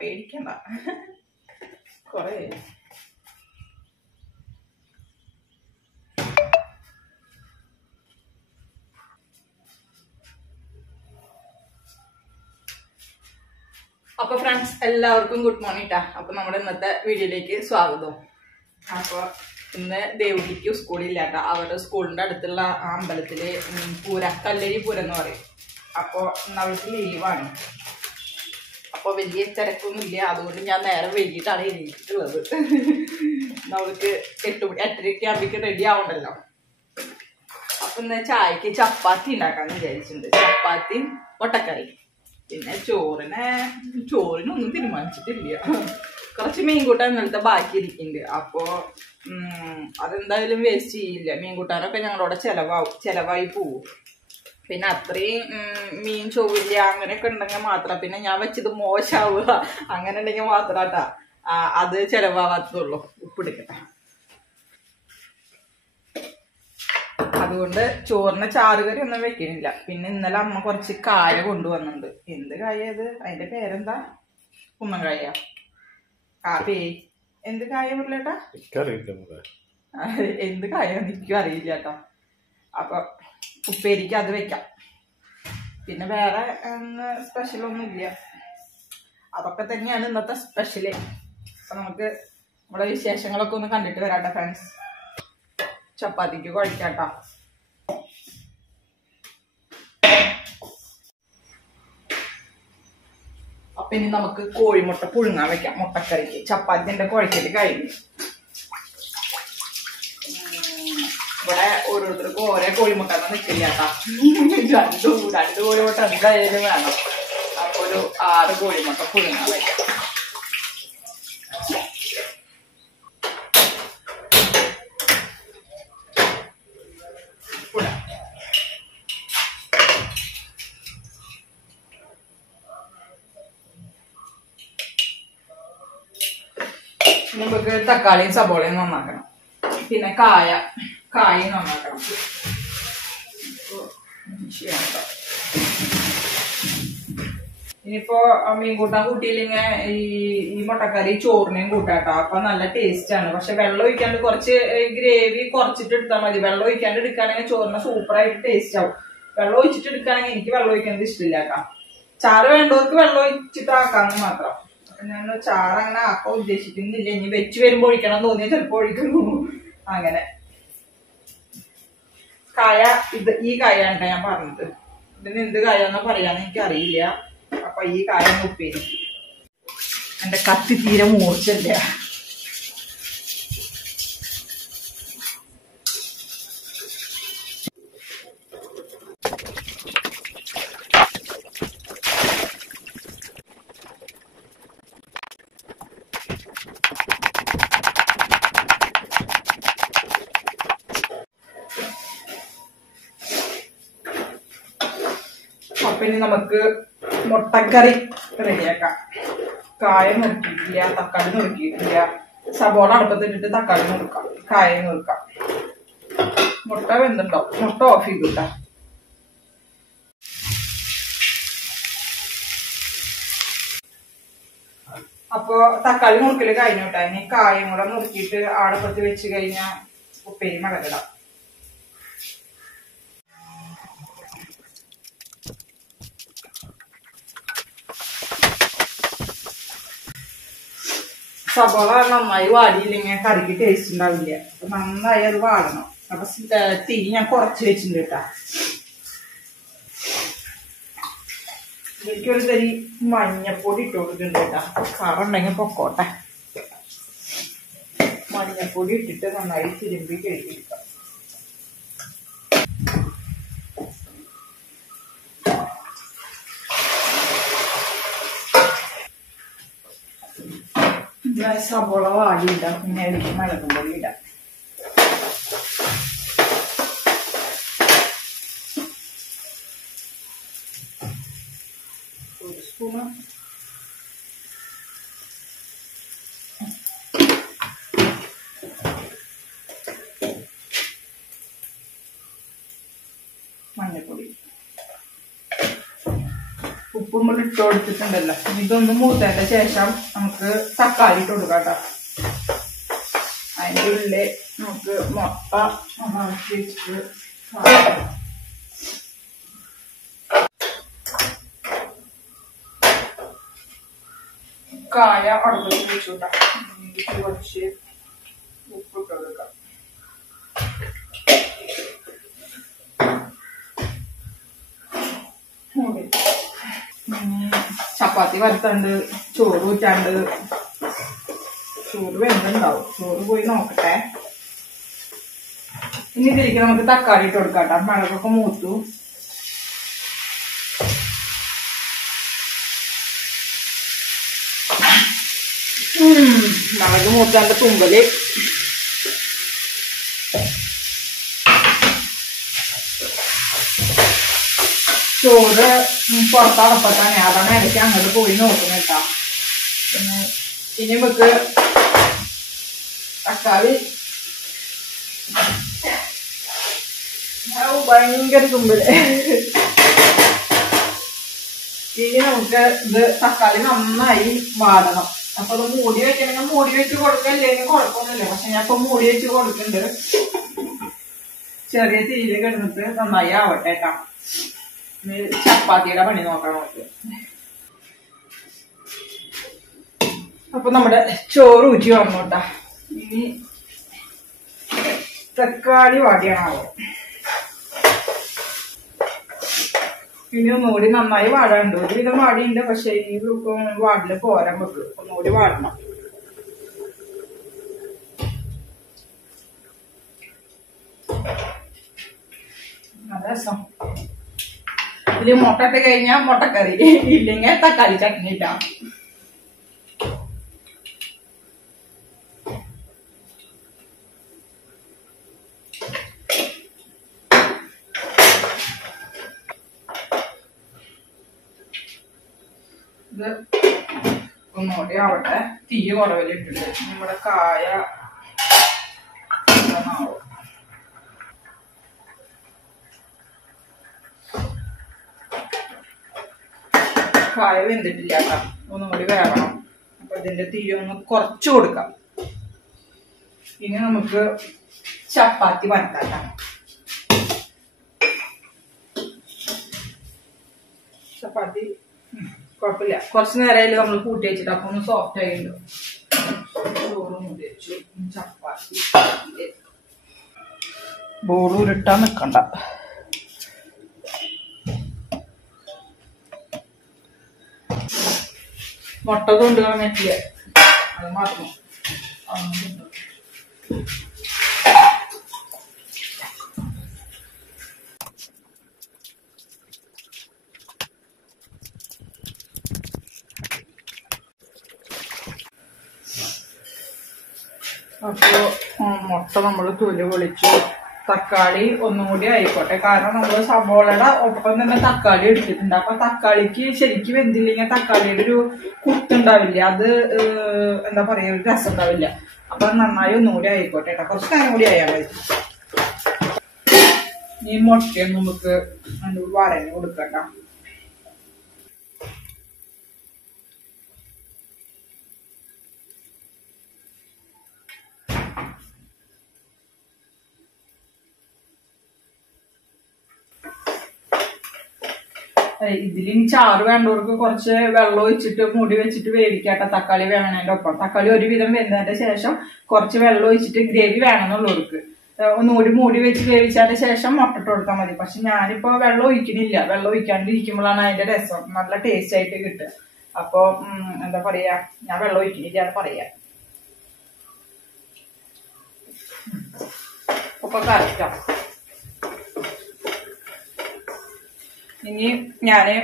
പേടിക്കണ്ട. കൊറേ അപ്പൊ ഫ്രണ്ട്സ് എല്ലാവർക്കും ഗുഡ് മോർണിംഗ് ടാ. അപ്പൊ നമ്മുടെ ഇന്നത്തെ വീഡിയോയിലേക്ക് സ്വാഗതം. അപ്പൊ ഇന്ന് ദേവുട്ടിക്ക് സ്കൂളില്ല കേട്ടോ. അവരുടെ സ്കൂളിന്റെ അടുത്തുള്ള അമ്പലത്തില് കല്ലരി പൂരം എന്ന് പറയും. അപ്പൊ ഇന്ന് അവൾക്ക് ലീവാണ്. അപ്പൊ വലിയ തിരക്കൊന്നും ഇല്ല. അതുകൊണ്ട് ഞാൻ നേരെ വൈകിട്ടാണ് എണീറ്റിട്ടുള്ളത്. അവൾക്ക് 8:30 ആകുമ്പോഴേക്ക് റെഡി ആവണ്ടല്ലോ. അപ്പൊ ഇന്ന് ചായക്ക് ചപ്പാത്തി ഉണ്ടാക്കാന്ന് വിചാരിച്ചിട്ടുണ്ട്. ചപ്പാത്തിയും മുട്ടക്കറി. പിന്നെ ചോറിനൊന്നും തീരുമാനിച്ചിട്ടില്ല. കുറച്ച് മീൻകൂട്ടാൻ ഇന്നലത്തെ ബാക്കി ഇരിക്കുന്നുണ്ട്. അപ്പോ അതെന്തായാലും വേസ്റ്റ് ചെയ്യില്ല. മീൻകൂട്ടാനൊക്കെ ഞങ്ങളോട് ചെലവായി പോവും. പിന്നെ അത്രയും മീൻ ചൊവ്വില്ല അങ്ങനെയൊക്കെ ഉണ്ടെങ്കിൽ മാത്രം. പിന്നെ ഞാൻ വെച്ചത് മോശമാവുക അങ്ങനെ ഉണ്ടെങ്കിൽ മാത്രാട്ടാ അത് ചെലവാകാത്തതുള്ളൂ. ഉപ്പിടിക്കട്ടെ. അതുകൊണ്ട് ചോറിന് ചാറുകറി ഒന്നും വെക്കണില്ല. പിന്നെ ഇന്നലെ അമ്മ കുറച്ച് കായ കൊണ്ടുവന്നിട്ടുണ്ട്. എന്ത് കായ അത്? അതിന്റെ പേരെന്താ? കുമ്മൻകായ. എന്ത് കായ മുരളേട്ടാ? എന്ത് കായ എനിക്കും അറിയില്ല കേട്ടോ. അപ്പൊ ഉപ്പേരിക്ക് അത് വെക്കാം. പിന്നെ വേറെ സ്പെഷ്യലൊന്നും ഇല്ല. അതൊക്കെ തന്നെയാണ് ഇന്നത്തെ സ്പെഷ്യല്. അപ്പൊ നമുക്ക് നമ്മുടെ വിശേഷങ്ങളൊക്കെ ഒന്ന് കണ്ടിട്ട് വരാട്ടോ ഫ്രണ്ട്സ്. ചപ്പാത്തിക്ക് കുഴക്കാട്ടോ. അപ്പൊ ഇനി നമുക്ക് കോഴിമുട്ട പുഴുങ്ങാൻ വെക്കാം. മുട്ടക്കറിക്ക് ചപ്പാത്തിന്റെ കുഴക്കല് കഴിഞ്ഞു. ഇവിടെ ഓരോരുത്തർക്കും ഓരോ കോഴിമുട്ട നിൽക്കില്ല കേട്ടോ. രണ്ട് കോഴിമുട്ട എന്തായാലും വേണം. അപ്പൊ ഒരു 6 കോഴിമുട്ട പുഴുങ്ങാൻ വെക്കാം. നമുക്ക് തക്കാളിയും സബോളയും നന്നാക്കണം. പിന്നെ കായും നന്നാക്കണം. ഇനിയിപ്പോ മീൻകൂട്ടാൻ കൂട്ടിയില്ലെങ്കിൽ ഈ മുട്ടക്കറി ചോറിനെയും കൂട്ടാട്ടോ. അപ്പൊ നല്ല ടേസ്റ്റ് ആണ്. പക്ഷെ വെള്ളം ഒഴിക്കാണ്ട് കുറച്ച് ഗ്രേവി കുറച്ചിട്ട് എടുത്താൽ മതി. വെള്ളം ഒഴിക്കാണ്ട് എടുക്കുകയാണെങ്കിൽ ചോറിന് സൂപ്പറായിട്ട് ടേസ്റ്റ് ആവും. വെള്ളം ഒഴിച്ചിട്ട് എടുക്കുകയാണെങ്കിൽ എനിക്ക് വെള്ളം ഒഴിക്കുന്നത് ഇഷ്ടമില്ല കേട്ടോ. ചാറ് വേണ്ടവർക്ക് വെള്ളം ഒഴിച്ചിട്ട് ആക്കാമെന്ന് മാത്രം. ഞാൻ ചാറ് അങ്ങനെ ആക്കാൻ ഉദ്ദേശിക്കുന്നില്ല. ഇനി വെച്ച് വരുമ്പോ ഒഴിക്കണം തോന്നിയാൽ ചിലപ്പോ ഒഴിക്കുന്നു. അങ്ങനെ കായ ഈ കായാണ് ഞാൻ പറഞ്ഞത്. ഇതിന് എന്ത് കായാന്ന് പറയാന്ന് എനിക്ക് അറിയില്ല. അപ്പൊ ഈ കായ ഉപ്പേരി. എന്റെ കത്തി തീരെ മൂർച്ചല്ല. അപ്പൊ ഇനി നമുക്ക് മുട്ടക്കറി റെഡിയാക്കാം. കായ നുറുക്കിയിട്ടില്ല, തക്കാളി നുറുക്കിയിട്ടില്ല. സബോള അടുപ്പത്തിട്ടിട്ട് തക്കാളി നുറുക്കാം, കായ നുറുക്കാം. മുട്ട വെന്തുണ്ടാവും. മുട്ട ഓഫ് ചെയ്തിട്ടാ. അപ്പൊ തക്കാളി നുറുക്കല് കഴിഞ്ഞോട്ടാ. ഇനി കായും കൂടെ നുറുക്കിയിട്ട് അടുപ്പത്ത് വെച്ച് കഴിഞ്ഞാൽ ഉപ്പേരി മടക്കിടാം. സബോള നന്നായി വാടിയില്ലെങ്കിൽ കറിക്ക് ടേസ്റ്റ് ഉണ്ടാവില്ല. അപ്പൊ നന്നായി അത് വാടണം. അപ്പൊ തിരി ഞാൻ കുറച്ച് വെച്ചിട്ടുണ്ട് കേട്ടാ. എനിക്കൊരു തരി മഞ്ഞപ്പൊടി ഇട്ട് കൊടുക്കുന്നുണ്ട് കേട്ടാ. കറുണ്ടെങ്കിൽ പൊക്കോട്ടെ. മഞ്ഞപ്പൊടി ഇട്ടിട്ട് നന്നായി തിരുമ്പി കഴുകിയെടുക്കാം. സബോള വാടിയിടാം. പിന്നെ അതിലേക്ക് മുളകും പൊടി ഇടാം. ഒരു സ്പൂണ് മഞ്ഞപ്പൊടി, ഉപ്പും കൂടി ഇട്ട് കൊടുത്തിട്ടുണ്ടല്ലോ. ഇതൊന്ന് മൂത്തതിന്റെ ശേഷം നമുക്ക് തക്കാളി ഇട്ട് കൊടുക്കാം കേട്ടോ. അതിൻ്റെ ഉള്ളിൽ നമുക്ക് മുട്ട വെച്ചിട്ട് കായ അടുപ്പത്ത് വെച്ചു കൂട്ടാം. കുറച്ച് ഉപ്പിട്ട് കൊടുക്കാം. ചപ്പാത്തി വറുത്തുണ്ട്, ചോറ് ഊറ്റാണ്ട്. ചോറ് വെന്തുണ്ടാവും. ചോറ് പോയി നോക്കട്ടെ. ഇനി ഇതിലേക്ക് നമുക്ക് തക്കാളി ഇട്ട് കൊടുക്കാം കേട്ടോ. മുളകൊക്കെ മൂത്തു. മുളക് മൂത്താണ്ട് തുമ്പല്. ചോറ് പുറത്തടപ്പത്താണ്. അതാണ് ഇടയ്ക്ക് അങ്ങോട്ട് പോയി നോക്കുന്നത് കേട്ടോ. പിന്നെ ഇനി നമുക്ക് തക്കാളി ഭയങ്കര തുമ്പല്. ഇനി നമുക്ക് ഇത് തക്കാളി നന്നായി വാടണം. അപ്പൊ അത് മൂടി വെക്കണമെങ്കിൽ മൂടി വെച്ച് കൊടുക്കല്ലെങ്കിൽ കുഴപ്പമൊന്നുമില്ല. പക്ഷെ ഞാൻ ഇപ്പൊ മൂടി വെച്ച് കൊടുക്കുന്നുണ്ട്. ചെറിയ തീയിൽ കിടന്നിട്ട് നന്നായി ആവട്ടെ കേട്ടോ. ചപ്പാത്തിയുടെ പണി നോക്കാം നമുക്ക്. അപ്പൊ നമ്മുടെ ചോറ് ഊറ്റി വന്നു കേട്ടാ. ഇനി തക്കാളി വാടിയാണാവോ. ഇനി ഒന്നുകൂടി നന്നായി വാടാണ്ട്. ഒരുവിധം വാടിയുണ്ട്. പക്ഷെ ഈ വാടില് പോരാൻ വെക്ക്. ഒന്നുകൂടി വാടണം. രസം. ഇതില് മുട്ട ഇട്ട് കഴിഞ്ഞാൽ മുട്ടക്കറി, ഇല്ലെങ്കിൽ തക്കാളി ചട്നി ഇട്ടാ. ഇത് ഒന്നുകൂടി ആവട്ടെ. തീ കുറവിലിട്ടുണ്ട്. നമ്മുടെ കായ കായ വെന്തിട്ടില്ല കേട്ടോ. ഒന്നുകൂടി വേവണം. അപ്പൊ ഇതിന്റെ തീ ഒന്ന് കുറച്ച് കൊടുക്കാം. ഇനി നമുക്ക് ചപ്പാത്തി പരത്താം. ചപ്പാത്തി കുഴപ്പമില്ല. കുറച്ച് നേരമായാലും നമ്മൾ കൂട്ടി വെച്ചിട്ട് അപ്പൊ ഒന്ന് സോഫ്റ്റ് ആയില്ലോ. ചോറ് മൂടി വെച്ചു. ചപ്പാത്തി ബോൾ ഉരുട്ടാൻ നിൽക്കണ്ട. മുട്ട കൊണ്ട് കളഞ്ഞിട്ടില്ല. അത് മാത്രം. അപ്പോ മുട്ട നമ്മള് തൊലി പൊളിച്ചു. തക്കാളി ഒന്നും കൂടി ആയിക്കോട്ടെ. കാരണം നമ്മള് സബോളയുടെ ഒപ്പം തന്നെ തക്കാളി എടുത്തിട്ടുണ്ട്. അപ്പൊ തക്കാളിക്ക് ശരിക്കും വെന്തില്ലെങ്കിൽ തക്കാളിയുടെ ഒരു കുത്തുണ്ടാവില്ല. അത് എന്താ പറയാ, ഒരു രസം ഉണ്ടാവില്ല. അപ്പൊ നന്നായി ഒന്നുകൂടി ആയിക്കോട്ടെ കേട്ടോ. കുറച്ച് നേരം കൂടി ആയാൽ മതി. ഈ മുട്ടയും നമുക്ക് വരഞ്ഞു കൊടുക്കട്ടോ. ഇതിലിനി ചാറ് വേണ്ടവർക്ക് കുറച്ച് വെള്ളം ഒഴിച്ചിട്ട് മൂടി വെച്ചിട്ട് വേവിക്കാട്ട. തക്കാളി വേണതിന്റെ ഒപ്പം. തക്കാളി ഒരുവിധം വെന്തതിന്റെ ശേഷം കുറച്ച് വെള്ളം ഒഴിച്ചിട്ട് ഗ്രേവി വേണമെന്നുള്ളവർക്ക് ഒന്നുകൂടി മൂടി വെച്ച് വേവിച്ചതിന്റെ ശേഷം മുട്ട ഇട്ട് കൊടുത്താൽ മതി. പക്ഷെ ഞാനിപ്പോ വെള്ളം ഒഴിക്കണില്ല. വെള്ളം ഒഴിക്കാണ്ടിരിക്കുമ്പോഴാണ് അതിന്റെ രസം നല്ല ടേസ്റ്റ് ആയിട്ട് കിട്ടുക. അപ്പൊ എന്താ പറയാ, ഞാൻ വെള്ളം ഒഴിക്കണില്ല അത് പറയാ. ഒക്കെ കറക്റ്റാ. ഇനി ഞാന്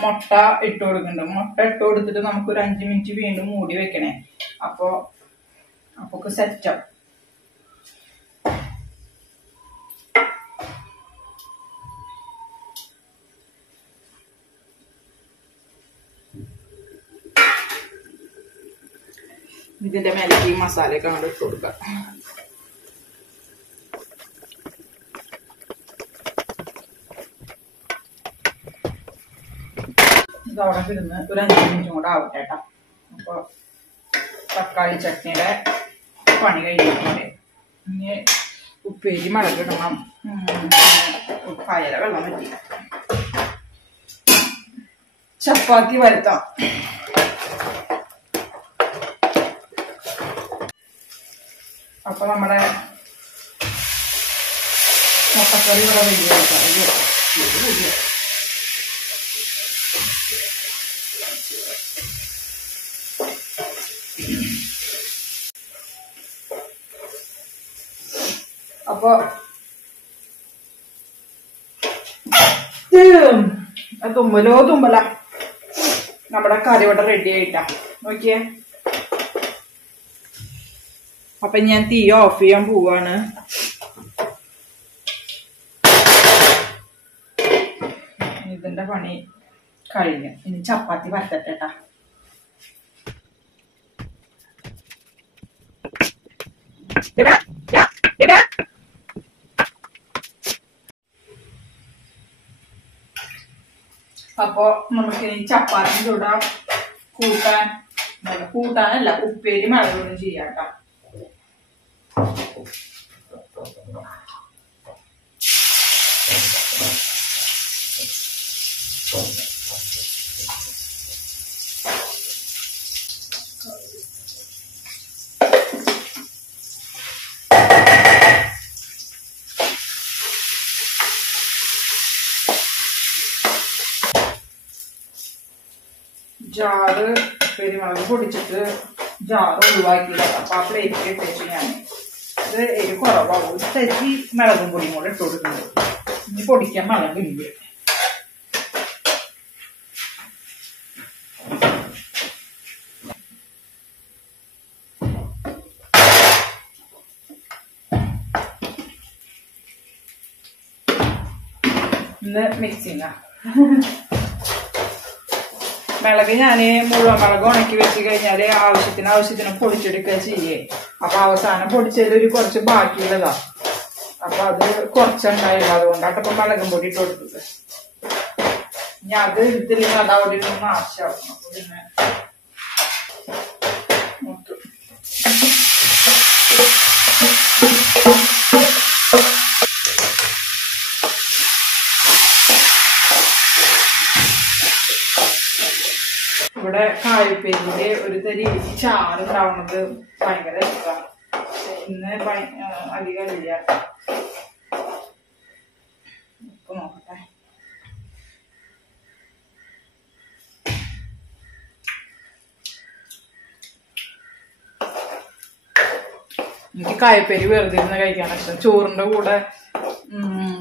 മുട്ട ഇട്ട് കൊടുക്കുന്നുണ്ട്. മുട്ട ഇട്ട് കൊടുത്തിട്ട് നമുക്കൊരു 5 മിനിറ്റ് വീണ്ടും മൂടി വെക്കണേ. അപ്പൊ സെറ്റാവും. ഇതിന്റെ മേലേക്ക് ഈ മസാലയൊക്കെ അങ്ങോട്ട് ഇട്ട് കൊടുക്കാം. ഇതവിടെ കിടന്ന് ഒരു 5 മിനിറ്റും കൂടെ ആവട്ടെ കേട്ടോ. അപ്പോൾ തക്കാളി ചട്നിയുടെ പണി കഴിഞ്ഞിട്ടുണ്ട്. ഇനി ഉപ്പേരി മുളകിടണം. കായല വെള്ളം പറ്റി ചപ്പാത്തി വരുത്താം. അപ്പൊ നമ്മുടെ മുട്ടക്കറി ഇവിടെ റെഡിയാക്കാം. അപ്പൊ തുമ്പല നമ്മുടെ കറി ഇവിടെ റെഡി ആയിട്ടാ. നോക്കിയേ. അപ്പൊ ഞാൻ തീ ഓഫ് ചെയ്യാൻ പോവാണ്. ഇതിന്റെ പണി കഴിഞ്ഞു. ഇനി ചപ്പാത്തി പരത്തട്ടെട്ടാ. അപ്പൊ നമുക്കിനി ചപ്പാത്തി ചൂടാം. കൂട്ടാനല്ല, ഉപ്പേരി മുളകൊന്നും ചെയ്യാട്ടോ. ജാറ് പെരുമുളക് പൊടിച്ചിട്ട് ജാറ് ഒഴിവാക്കിയില്ല. അപ്പൊ ആ പ്ലേറ്റിൽ ഇട്ടേച്ച് ഞാൻ ഇത് എരി കുറവാകും. തരി മുളകും പൊടിയും കൂടെ ഇട്ട് കൊടുക്കുന്നത്. ഇനി പൊടിക്കാൻ മുളകില്ല. ഇന്ന് മിക്സിങ്ങാ. മുളക് ഞാന് മുഴുവൻ മുളക് ഉണക്കി വെച്ച് കഴിഞ്ഞാല് ആവശ്യത്തിന് പൊടിച്ചെടുക്കുക ചെയ്യേ. അപ്പൊ അവസാനം പൊടിച്ചതിൽ കുറച്ച് ബാക്കിയുള്ളതാ. അപ്പൊ അത് കുറച്ചുണ്ടായില്ല. അതുകൊണ്ടാണ് ഇപ്പൊ മുളകും പൊടി ഇട്ട് കൊടുത്തത്. ഇനി അത് എടുത്തില്ലെങ്കിൽ അത് അവിടെ നിന്ന് നാശമാവും. അപ്പൊ പിന്നെ ഇവിടെ കായപ്പേരിയില് ഒരു തരി ചാറ് ഉണ്ടാവുന്നത് ഭയങ്കര ഇഷ്ടമാണ്. ഇന്ന് അധികം ഇല്ല. ഉപ്പ് നോക്കട്ടെ. എനിക്ക് കായപ്പേരി വെറുതെ ഇരുന്ന് കഴിക്കാൻ ഇഷ്ടം. ചോറിന്റെ കൂടെ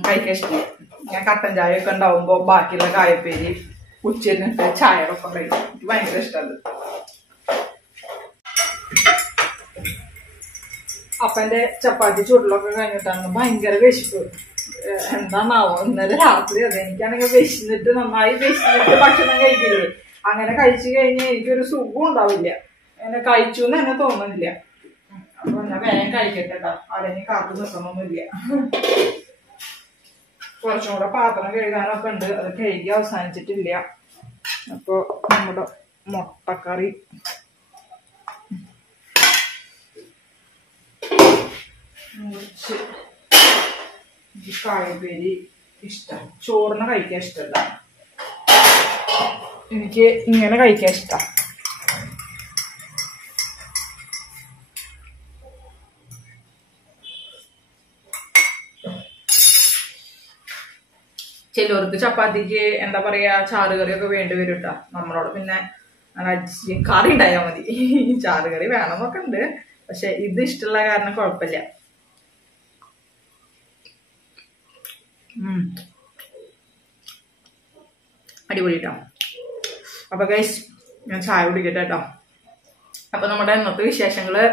കഴിക്കാൻ ഇഷ്ടമില്ല. ഞാൻ കട്ടൻ ചായ ഒക്കെ ഉണ്ടാവുമ്പോ ബാക്കിയുള്ള കായപ്പേരി ഉച്ചരിട്ട് ചായയൊക്കെ കഴിക്കും. എനിക്ക് ഭയങ്കര ഇഷ്ടമാണ്. അപ്പന്റെ ചപ്പാത്തി ചൂടിലൊക്കെ കഴിഞ്ഞിട്ടാണ് ഭയങ്കര വിശപ്പ്. എന്താണാവോ ഇന്നലെ രാത്രി അത് എനിക്കാണെങ്കിൽ വിശന്നിട്ട് നന്നായി വിശന്നിട്ട് ഭക്ഷണം കഴിക്കില്ലേ. അങ്ങനെ കഴിച്ചു കഴിഞ്ഞാൽ എനിക്കൊരു സുഖം ഉണ്ടാവില്ല. അങ്ങനെ കഴിച്ചു എന്ന് തന്നെ തോന്നുന്നില്ല. അപ്പൊ ഞാൻ വേഗം കഴിക്കട്ടെട്ടോ. അല്ലെങ്കിൽ കാത്തു നിൽക്കണമൊന്നുമില്ല. കുറച്ചും കൂടെ പാത്രം കഴുകാനൊക്കെ ഉണ്ട്. അത് കഴുകി അവസാനിച്ചിട്ടില്ല. അപ്പൊ നമ്മുടെ മുട്ടക്കറി കായപ്പേരി ഇഷ്ടം. ചോറിന് കഴിക്കാൻ ഇഷ്ടമല്ല. എനിക്ക് ഇങ്ങനെ കഴിക്കാൻ ഇഷ്ടം. ചിലവർക്ക് ചപ്പാത്തിക്ക് എന്താ പറയാ ചാറുകറിയൊക്കെ വേണ്ടി വരും കേട്ടോ. നമ്മളോട് പിന്നെ കറി ഉണ്ടായാൽ മതി. ചാറുകറി വേണമെന്നൊക്കെ ഉണ്ട്. പക്ഷെ ഇത് ഇഷ്ടമുള്ള കാരണം കുഴപ്പമില്ല. അടിപൊളി കേട്ടോ. അപ്പൊ ഗൈസ് ഞാൻ ചായ കുടിക്കട്ടെ കേട്ടോ. അപ്പൊ നമ്മുടെ ഇന്നത്തെ വിശേഷങ്ങള്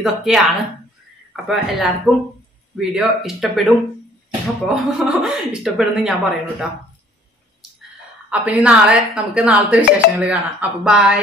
ഇതൊക്കെയാണ്. അപ്പൊ എല്ലാവർക്കും വീഡിയോ ഇഷ്ടപ്പെടും. അപ്പോ ഇഷ്ടപ്പെടുന്നു ഞാൻ പറയുന്നു കേട്ടോ. അപ്പൊ ഇനി നമുക്ക് നാളത്തെ വിശേഷങ്ങൾ കാണാം. അപ്പൊ ബൈ.